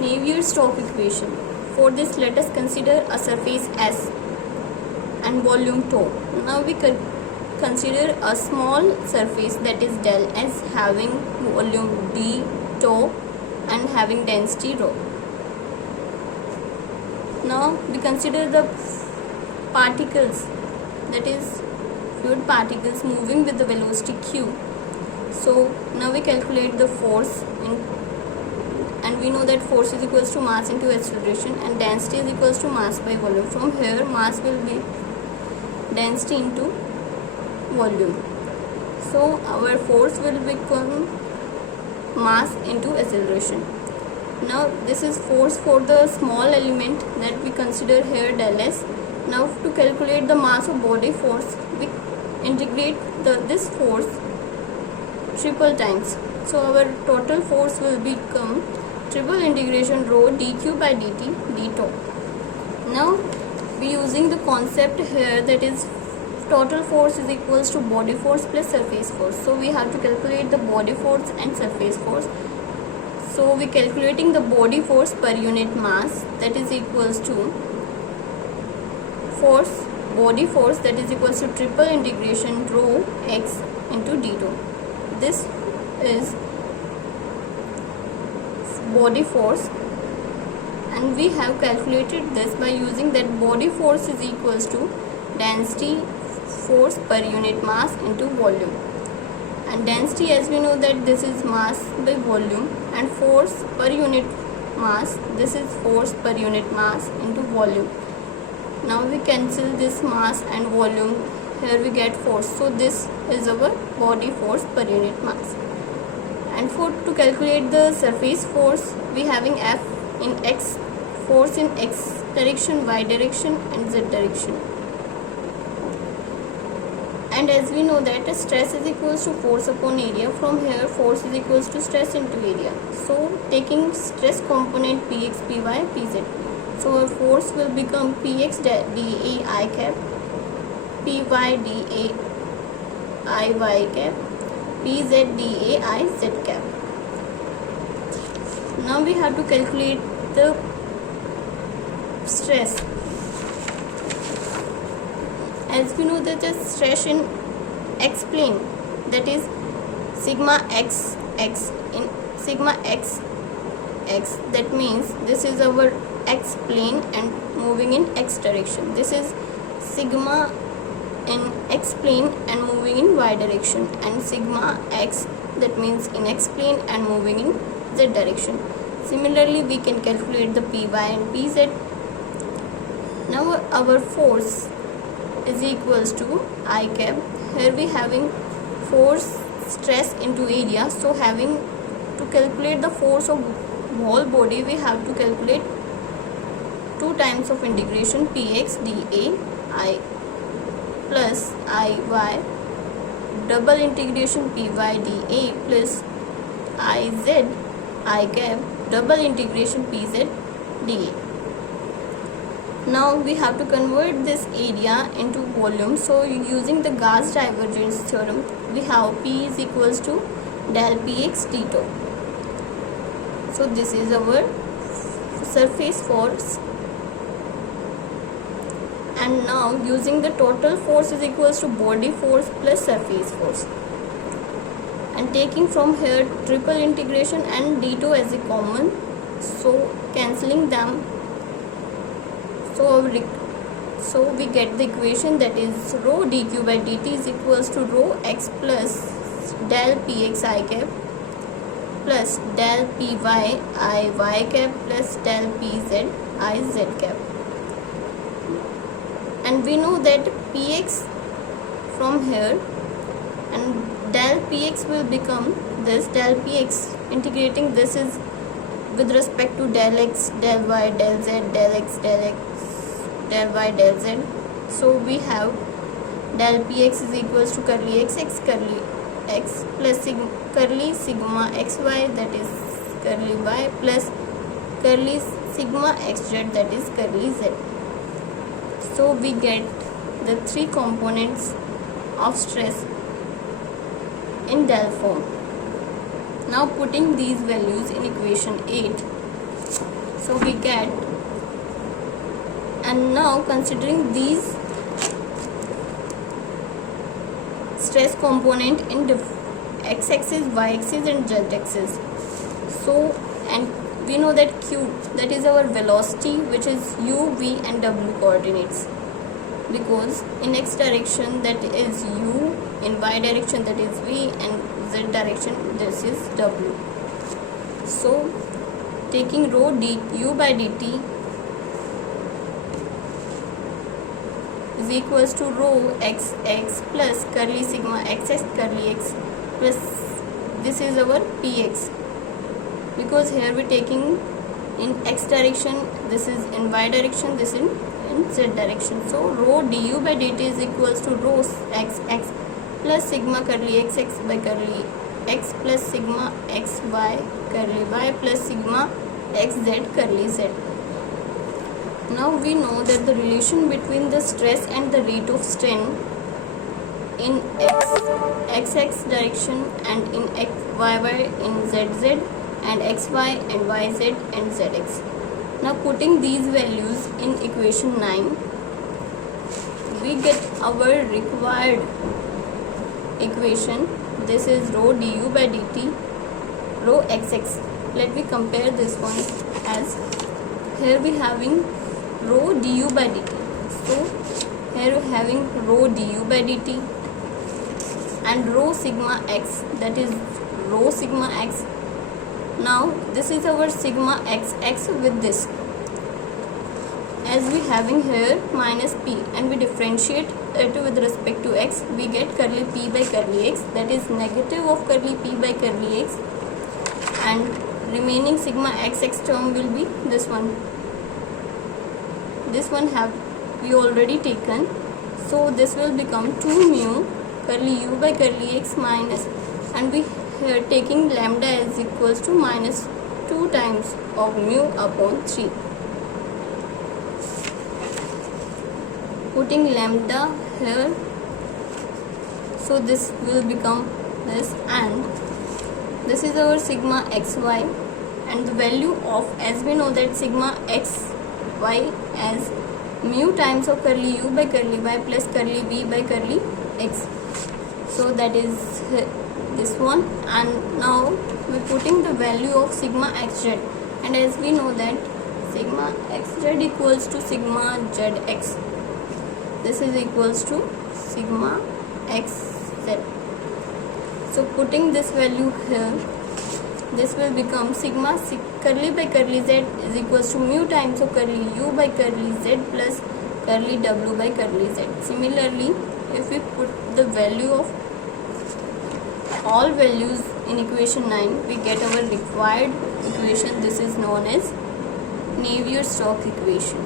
Navier-Stokes equation. For this, let us consider a surface S and volume tau. Now we consider a small surface, that is del S, having volume d tau and having density rho. Now we consider the particles, that is fluid particles moving with the velocity q. So now we calculate the force and we know that force is equals to mass into acceleration and density is equals to mass by volume. From here mass will be density into volume. So our force will become mass into acceleration. Now this is force for the small element that we consider here del S. Now to calculate the mass of body force, we integrate this force triple times. So our total force will become triple integration rho dq by dt d tau. Now we using the concept here, that is total force is equals to body force plus surface force. So we have to calculate the body force and surface force. So we calculating the body force per unit mass, that is equals to body force, that is equals to triple integration rho x into d tau. This is body force, and we have calculated this by using that body force is equals to density force per unit mass into volume, and density, as we know that this is mass by volume, and force per unit mass, this is force per unit mass into volume. Now we cancel this mass and volume, here we get force. So this is our body force per unit mass. And to calculate the surface force, we having F in x, force in x direction, y direction and z direction. And as we know that stress is equals to force upon area, from here force is equals to stress into area. So taking stress component px, py, pz. So our force will become px dA I cap, py dA I y cap, pz dA I z cap. Now we have to calculate the stress. As we know that the stress in x plane, that is sigma x x in sigma x x, that means this is our x plane and moving in x direction. This is sigma in x plane and moving in y direction, and sigma x, that means in x plane and moving in z direction. Similarly we can calculate the py and pz. Now our force is equals to I cap. Here we having force stress into area, so having to calculate the force of whole body, we have to calculate 2 times of integration px dA I plus Iy, double integration py dA plus Iz I cap, double integration pz dA. Now we have to convert this area into volume. So using the Gauss divergence theorem, we have P is equals to del px d tau. So this is our surface force. And now using the total force is equals to body force plus surface force, and taking from here triple integration and d tau as a common, so cancelling them, so we get the equation, that is rho dq by dt is equals to rho x plus del px I cap plus del py I y cap plus del pz I z cap. And we know that px from here, and del px will become this del px, integrating this is with respect to del x, del y, del z, del x, del y, del z. So we have del px is equals to curly x x, curly x plus curly sigma xy, that is curly y, plus curly sigma xz, that is curly z. So we get the 3 components of stress in del form. Now putting these values in equation 8, So we get, and now considering these stress component in x-axis, y-axis and z-axis. So, and we know that q, that is our velocity, which is u, v and w coordinates, because in x direction that is u, in y direction that is v, and z direction this is w. So taking rho du by dt is equals to rho xx plus curly sigma xx curly x plus this is our px, because here we taking in x direction, this is in y direction, this is in z direction. So rho du by dt is equals to rho xx plus sigma curly xx by curly x plus sigma xy curly y plus sigma xz curly z. Now we know that the relation between the stress and the rate of strain in xx direction and in yy in zz and xy and yz and zx. Now putting these values in equation 9, we get our required equation. This is rho du by dt, rho xx. Let me compare this one, as here we having rho du by dt. So here we having rho du by dt and rho sigma x, that is rho sigma x. Now this is our sigma xx with this, as we having here minus p, and we differentiate it with respect to x, we get curly p by curly x, that is negative of curly p by curly x, and remaining sigma xx term will be this one. This one have we already taken, so this will become 2 mu curly u by curly x minus, and we here taking lambda is equals to minus 2 times of mu upon 3. Putting lambda here, so this will become this, and this is our sigma xy, and the value of, as we know that sigma xy as mu times of curly u by curly y plus curly v by curly x. So that is this one, and now we putting the value of sigma xz, and as we know that sigma xz equals to sigma zx, this is equals to sigma xz. So putting this value here, this will become sigma curly by curly z is equals to mu times of curly u by curly z plus curly w by curly z. Similarly, if we put the value of all values in equation 9, we get our required equation. This is known as Navier-Stokes equation.